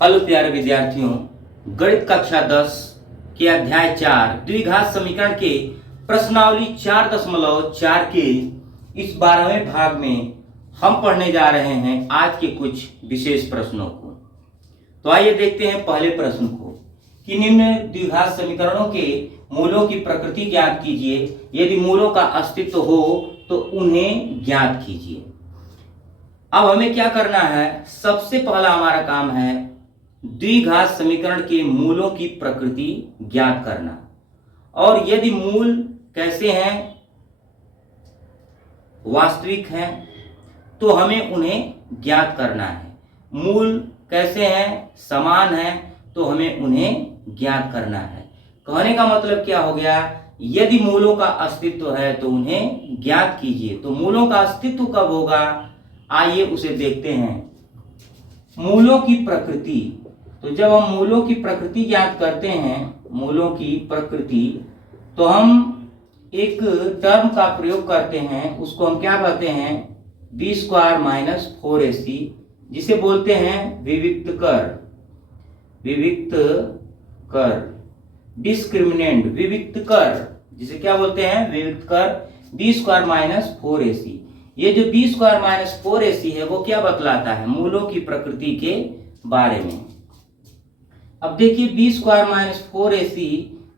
Hello प्यारे विद्यार्थियों, गणित कक्षा 10 के अध्याय 4 द्विघात समीकरण के प्रश्नावली 4.4 के इस 12वें भाग में हम पढ़ने जा रहे हैं आज के कुछ विशेष प्रश्नों को। तो आइए देखते हैं पहले प्रश्न को कि निम्न द्विघात समीकरणों के मूलों की प्रकृति ज्ञात कीजिए। यदि मूलों का अस्तित्व हो तो उन्हें ज्ञात कीजिए। अब हमें क्या करना है, सबसे पहला हमारा काम है द्विघात समीकरण के मूलों की प्रकृति ज्ञात करना। और यदि मूल कैसे हैं, वास्तविक हैं, तो हमें उन्हें ज्ञात करना है। मूल कैसे हैं, समान हैं, तो हमें उन्हें ज्ञात करना है। कहने का मतलब क्या हो गया, यदि मूलों का अस्तित्व है तो उन्हें ज्ञात कीजिए। तो मूलों का अस्तित्व कब होगा, आइए उसे देखते हैं। मूलों की प्रकृति, तो जब हम मूलों की प्रकृति ज्ञात करते हैं, मूलों की प्रकृति, तो हम एक टर्म का प्रयोग करते हैं, उसको हम क्या कहते हैं, b² - 4ac, जिसे बोलते हैं विविक्त कर, विविक्त कर, डिस्क्रिमिनेंट विविक्त कर, जिसे क्या बोलते हैं, विविक्त कर, b² - 4ac। ये जो b² - 4ac है वो क्या बतलाता है, मूलों की प्रकृति के बारे में। अब देखिए b² - 4ac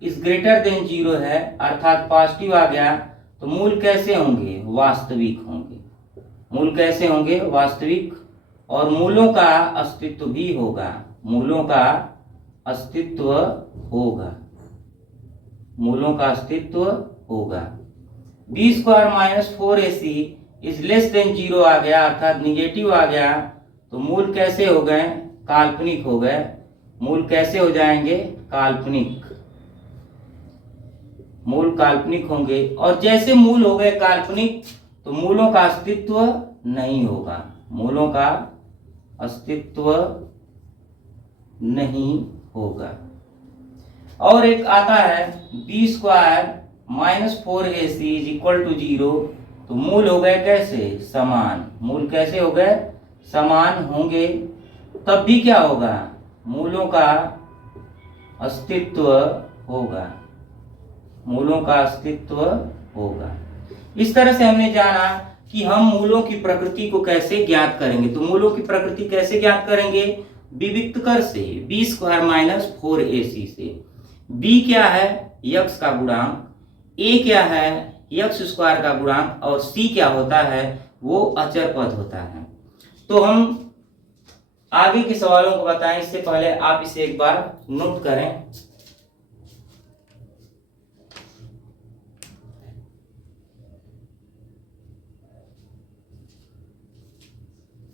is greater than 0 है, अर्थात पॉजिटिव आ गया, तो मूल कैसे होंगे, वास्तविक होंगे। मूल कैसे होंगे, वास्तविक। और मूलों का अस्तित्व भी होगा, मूलों का अस्तित्व होगा, मूलों का अस्तित्व होगा। b² - 4ac is less than 0 आ गया, अर्थात निगेटिव आ गया, तो मूल कैसे हो गए, काल्पनिक हो गए। मूल कैसे हो जाएंगे, काल्पनिक, मूल काल्पनिक होंगे। और जैसे मूल हो गए काल्पनिक, तो मूलों का अस्तित्व नहीं होगा, मूलों का अस्तित्व नहीं होगा। और एक आता है b² - 4ac is equal to 0, तो मूल हो गए कैसे, समान। मूल कैसे हो गए, समान होंगे। तब भी क्या होगा, मूलों का अस्तित्व होगा, मूलों का अस्तित्व होगा। इस तरह से हमने जाना कि हम मूलों की प्रकृति को कैसे ज्ञात करेंगे। तो मूलों की प्रकृति कैसे ज्ञात करेंगे, विविक्त कर से, b² - 4ac से। b क्या है, x का गुणांक, a क्या है, x² का गुणांक, और c क्या होता है, वो अचर पद होता है। तो हम आगे के सवालों को बताएं, इससे पहले आप इसे एक बार नोट करें।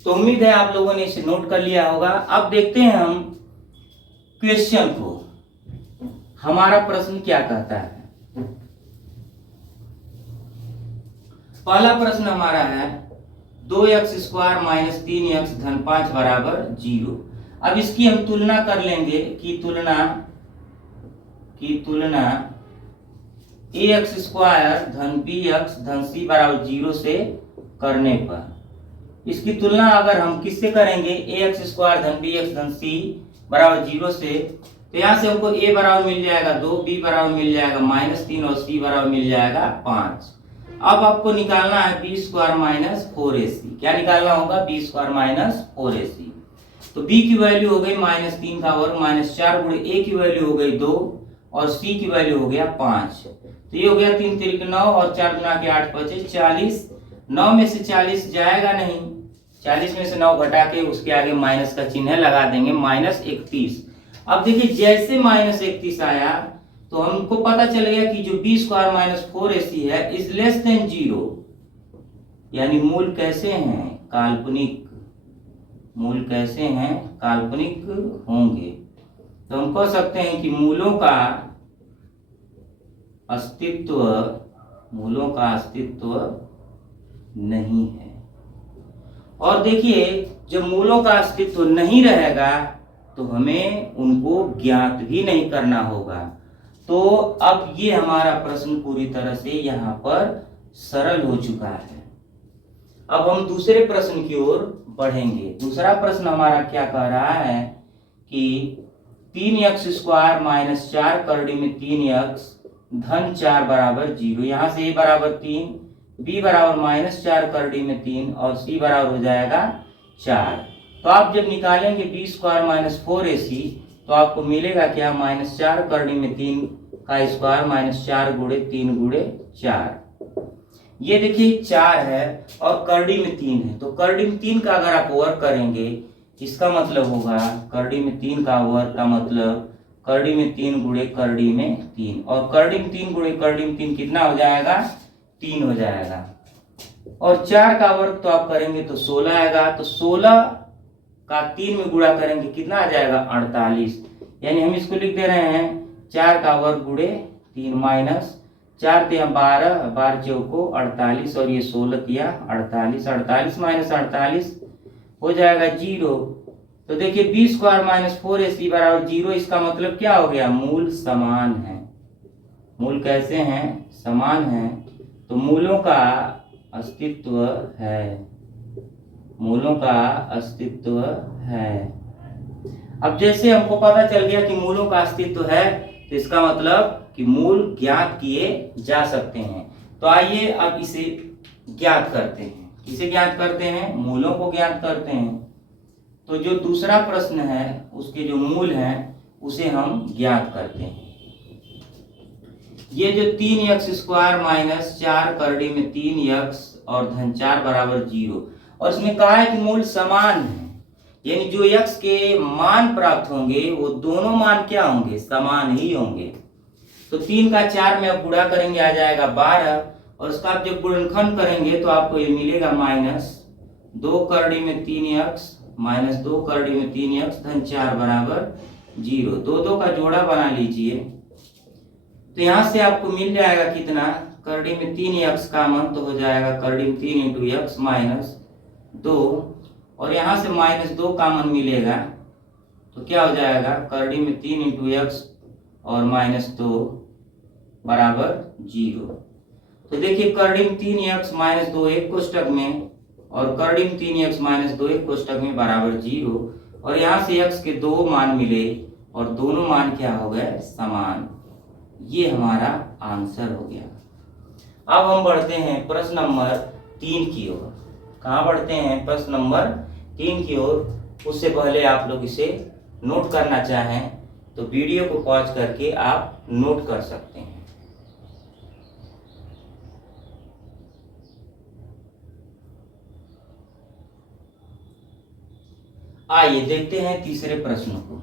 तो उम्मीद है आप लोगों ने इसे नोट कर लिया होगा। अब देखते हैं हम क्वेश्चन को, हमारा प्रश्न क्या कहता है। पहला प्रश्न हमारा है 2x² - 3x - 5 = 0। अब इसकी हम तुलना कर लेंगे कि तुलना ax² - bx - c = 0 से करने पर, इसकी तुलना अगर हम किससे करेंगे, ax² - bx - c = 0 से, तो यहाँ से हमको a बराबर मिल जाएगा 2, b बराबर मिल जाएगा -3 और c बराबर मिल जाएगा 5। अब आपको निकालना है b² - 4ac। क्या निकालना होगा, b² - 4ac। तो b की वैल्यू हो गई -3 का वर्ग, -4 × a की वैल्यू हो गई 2 और c की वैल्यू हो गया 5। तो ये हो गया 3 × 3 = 9 और 4 × 8 = 25, 40। 9 में से 40 जाएगा नहीं, 40 में से 9 घटा के उसके आगे माइनस का चिन्ह लगा देंगे, -31। अब देखिए जैसे -31 आया तो हमको पता चल गया कि जो b² - 4ac है इज लेस देन 0, यानी मूल कैसे हैं, काल्पनिक। मूल कैसे हैं, काल्पनिक होंगे। तो हम कह सकते हैं कि मूलों का अस्तित्व, मूलों का अस्तित्व नहीं है। और देखिए जब मूलों का अस्तित्व नहीं रहेगा तो हमें उनको ज्ञात भी नहीं करना होगा। तो अब ये हमारा प्रश्न पूरी तरह से यहाँ पर सरल हो चुका है। अब हम दूसरे प्रश्न की ओर बढ़ेंगे। दूसरा प्रश्न हमारा क्या कह रहा है कि 3x² माइनस 4 कर डी में 3x धन 4 बराबर 0। यहाँ से a बराबर 3, b बराबर -4 कर डी में 3 और c बराबर हो जाएगा 4। तो आप जब निकालेंगे b² माइनस 4ac तो आपको मिलेगा क्या, -4 कर डी में 3 का स्क्वायर माइनस 4 गुणे 3 गुणे 4। ये देखिए 4 है और करड़ी में 3 है, तो करड़ी में 3 का अगर आप वर्क करेंगे इसका मतलब होगा करड़ी में 3 का वर्क का मतलब करड़ी में 3 गुणे करड़ी में 3, और करड़ी में 3 गुणे करड़ी में 3 कितना हो जाएगा, 3 हो जाएगा। और 4 का वर्क तो आप करेंगे तो 16 आएगा, तो 16 का 3 में गुणा करेंगे कितना आ जाएगा, 48। यानी हम इसको लिख दे रहे हैं 4 का वर्ग गुणे 3 माइनस 4 तिया 12, 12 चौको 48 और ये 16 तिया 48, 48 माइनस 48 हो जाएगा 0। तो देखिए b² माइनस 4ac बराबर 0, इसका मतलब क्या हो गया, मूल समान है। मूल कैसे हैं, समान है, तो मूलों का अस्तित्व है, मूलों का अस्तित्व है। अब जैसे हमको पता चल गया कि मूलों का अस्तित्व है तो इसका मतलब कि मूल ज्ञात किए जा सकते हैं। तो आइए अब इसे ज्ञात करते हैं। इसे ज्ञात करते हैं, मूलों को ज्ञात करते हैं। तो जो दूसरा प्रश्न है उसके जो मूल हैं उसे हम ज्ञात करते हैं। ये जो 3x² माइनस 4 कर डी में 3x और धन 4 बराबर 0, और इसमें कहा है कि मूल समान है, यानी जो x के मान प्राप्त होंगे वो दोनों मान क्या होंगे, समान ही होंगे। तो 3 का 4 में आप गुणा करेंगे आ जाएगा 12, और उसका आप जब गुणनखंड करेंगे तो आपको ये मिलेगा -2 कर डी में 3x माइनस 2 कर डी में 3x धन 4 बराबर 0। 2 का जोड़ा बना लीजिए, तो यहाँ से आपको मिल जाएगा कितना, कर डी में 3x का मान तो हो जाएगा कर डी में 3 × x माइनस 2, और यहाँ से -2 का मान मिलेगा तो क्या हो जाएगा, कर डी में 3 × x और -2 बराबर 0। तो देखिए कर डी में 3x माइनस 2 एक कोष्टक में और कर डी में 3x माइनस 2 एक कोष्टक में बराबर 0, और यहाँ से x के दो मान मिले और दोनों मान क्या हो गए, समान। ये हमारा आंसर हो गया। अब हम बढ़ते हैं प्रश्न नंबर 3 की ओर। कहाँ बढ़ते हैं, प्रश्न नंबर 3 की ओर। उससे पहले आप लोग इसे नोट करना चाहें तो वीडियो को पॉज करके आप नोट कर सकते हैं। आइए देखते हैं तीसरे प्रश्न को।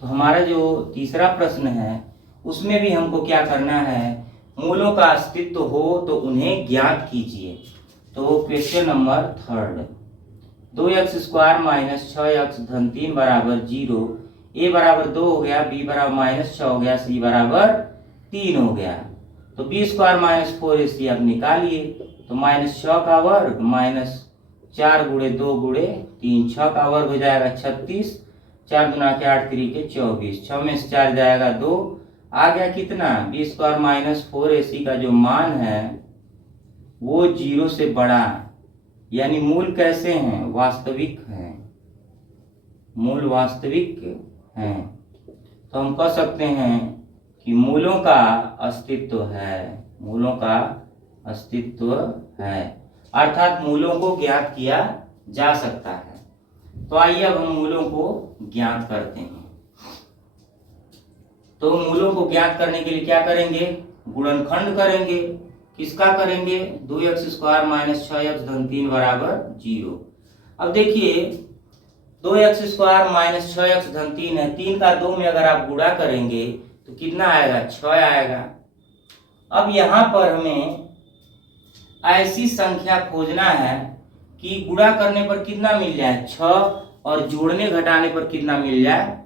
तो हमारा जो तीसरा प्रश्न है उसमें भी हमको क्या करना है, मूलों का अस्तित्व हो तो उन्हें ज्ञात कीजिए। तो question number 3, 2x² minus 6x धन 3 बराबर 0, a बराबर 2 हो गया, b बराबर -6 हो गया, c बराबर 3 हो गया। तो b² माइनस 4ac आप निकालिए, तो -6 का वर्ग माइनस 4 गुणे 2 गुणे 3, 6 का वर्ग हो जाएगा 36, 4 दूना के 8 3 के 24, 6 में से 4 जाएगा 2, आ गया कितना, b² माइनस 4ac का जो मान है वो 0 से बड़ा, यानी मूल कैसे हैं, वास्तविक हैं, मूल वास्तविक हैं। तो हम कह सकते हैं कि मूलों का अस्तित्व है, मूलों का अस्तित्व है, अर्थात मूलों को ज्ञात किया जा सकता है। तो आइए अब हम मूलों को ज्ञात करते हैं। तो मूलों को ज्ञात करने के लिए क्या करेंगे, गुणनखंड करेंगे। किसका करेंगे, 2x² माइनस 6x धन 3 बराबर 0। अब देखिए 2x² माइनस 6x धन 3 है, 3 का 2 में अगर आप गुणा करेंगे तो कितना आएगा, 6 आएगा। अब यहाँ पर हमें ऐसी संख्या खोजना है कि गुणा करने पर कितना मिल जाए, 6, और जोड़ने घटाने पर कितना मिल जाए,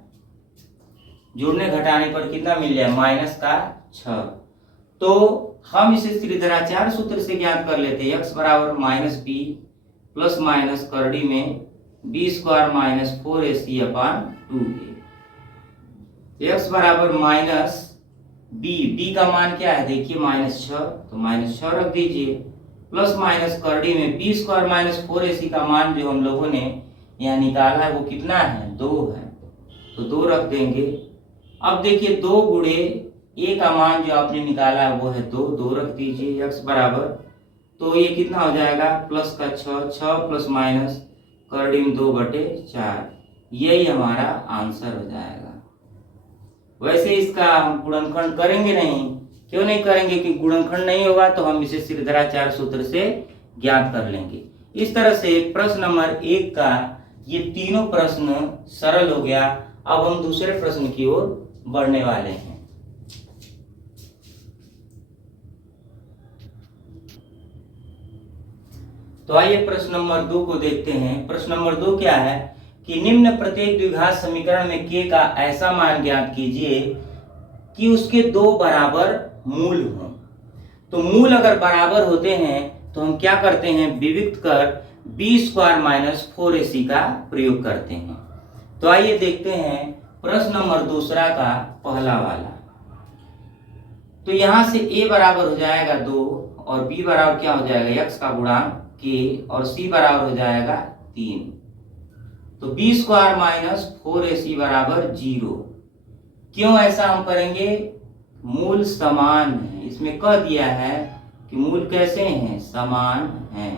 जोड़ने घटाने पर कितना मिल जाए, -6। तो हम इसे त्रिधराचार सूत्र से ज्ञात कर लेते हैं, x बराबर -b प्लस माइनस करड़ी में b² माइनस 4ac अपान 2a। x बराबर -b का मान क्या है, देखिए -6, तो -6 रख दीजिए, प्लस माइनस करड़ी में b² माइनस 4ac का मान जो हम लोगों ने यहाँ निकाला है वो कितना है, 2 है। तो 2 रख देंगे। अब देखिए 2 गुणे ए का मान जो आपने निकाला है वो है 2, 2 रख दीजिए x बराबर, तो ये कितना हो जाएगा प्लस का 6, 6 प्लस माइनस करड़ी में 2/4, यही हमारा आंसर हो जाएगा। वैसे इसका हम गुणनखंड करेंगे नहीं, क्यों नहीं करेंगे कि गुणनखंड नहीं होगा तो हम इसे सिरदराचार्य सूत्र से ज्ञात कर लेंगे। इस तरह से प्रश्न नंबर 1 का ये तीनों प्रश्न सरल हो गया। अब हम दूसरे प्रश्न की ओर बढ़ने वाले हैं। तो आइए प्रश्न नंबर 2 को देखते हैं। प्रश्न नंबर 2 क्या है कि निम्न प्रत्येक द्विघात समीकरण में k का ऐसा मान ज्ञात कीजिए कि उसके 2 बराबर मूल हों। तो मूल अगर बराबर होते हैं तो हम क्या करते हैं, विविक्त कर b² - 4ac का प्रयोग करते हैं। तो आइए देखते हैं प्रश्न नंबर दूसरा का पहला वाला। तो यहां से a बराबर हो जाएगा 2 और b बराबर क्या हो जाएगा x का गुणांक k और c बराबर हो जाएगा 3। तो b² - 4ac बराबर 0। क्यों ऐसा हम करेंगे, मूल समान है, इसमें कह दिया है कि मूल कैसे हैं, समान हैं।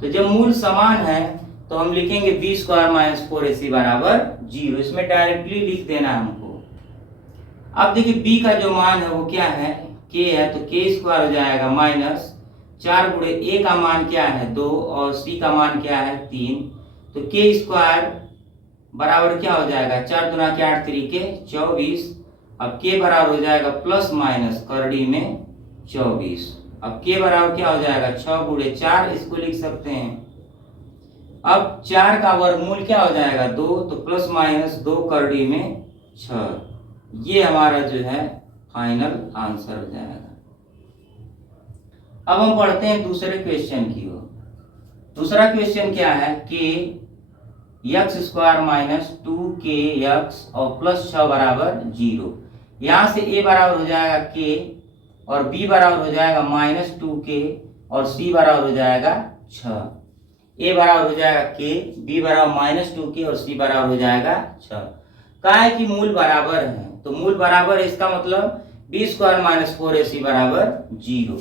तो जब मूल समान है तो हम लिखेंगे b² - 4ac बराबर 0। इसमें डायरेक्टली लिख देना है हमको। अब देखिए b का जो मान है वो क्या है, k है, तो k² हो जाएगा माइनस 4 गुणे a का मान क्या है 2 और c का मान क्या है 3। तो k² बराबर क्या हो जाएगा, 4 दूना के 8 तरीके 24। अब k बराबर हो जाएगा प्लस माइनस करड़ी में 24। अब k बराबर क्या हो जाएगा 6 गुणे 4, इसको लिख सकते हैं। अब 4 का वर्गमूल क्या हो जाएगा 2, तो प्लस माइनस 2 करड़ी में 6। ये हमारा जो है फाइनल आंसर हो जाएगा। अब हम पढ़ते हैं दूसरे क्वेश्चन की ओर। दूसरा क्वेश्चन क्या है कि x² - 2kx और प्लस 6 बराबर 0। यहाँ से a बराबर हो जाएगा k और b बराबर हो जाएगा -2k और c बराबर हो जाएगा 6। a बराबर हो जाएगा k, b बराबर -2k और c बराबर हो जाएगा 6। कहा है कि मूल बराबर है, तो मूल बराबर है इसका मतलब b² - 4ac बराबर 0।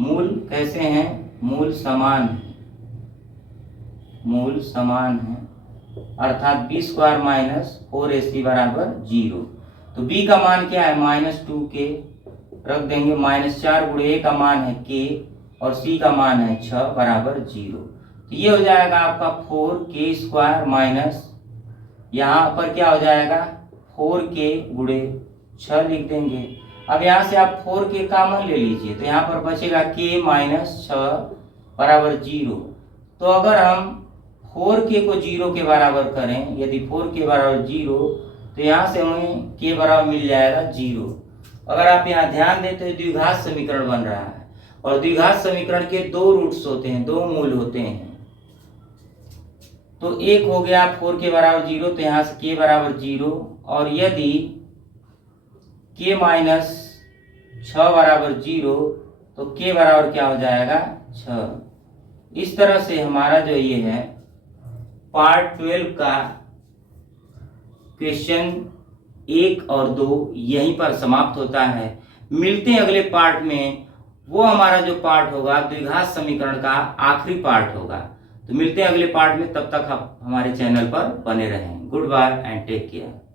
मूल कैसे हैं, मूल समान है, मूल समान है, अर्थात b² - 4ac बराबर 0। तो b का मान क्या है -2k रख देंगे, -4 गुणे a का मान है k और c का मान है 6 बराबर 0। तो ये हो जाएगा आपका 4k² माइनस, यहाँ पर क्या हो जाएगा 4k गुणे 6 लिख देंगे। अब यहाँ से आप 4k कॉमन ले लीजिए, तो यहाँ पर बचेगा k - 6 बराबर 0। तो अगर हम 4k को 0 के बराबर करें, यदि 4k बराबर 0, तो यहाँ से हमें k बराबर मिल जाएगा 0। अगर आप यहाँ ध्यान दें तो द्विघात समीकरण बन रहा है और द्विघात समीकरण के 2 रूट्स होते हैं, 2 मूल होते हैं। तो एक हो गया 4k बराबर 0, तो यहाँ से k बराबर 0, और यदि k - 6 बराबर 0 तो k बराबर क्या हो जाएगा 6। इस तरह से हमारा जो ये है पार्ट 12 का क्वेश्चन 1 और 2 यहीं पर समाप्त होता है। मिलते हैं अगले पार्ट में, वो हमारा जो पार्ट होगा द्विघात समीकरण का आखिरी पार्ट होगा। तो मिलते हैं अगले पार्ट में, तब तक आप हमारे चैनल पर बने रहें। Good bye and take care.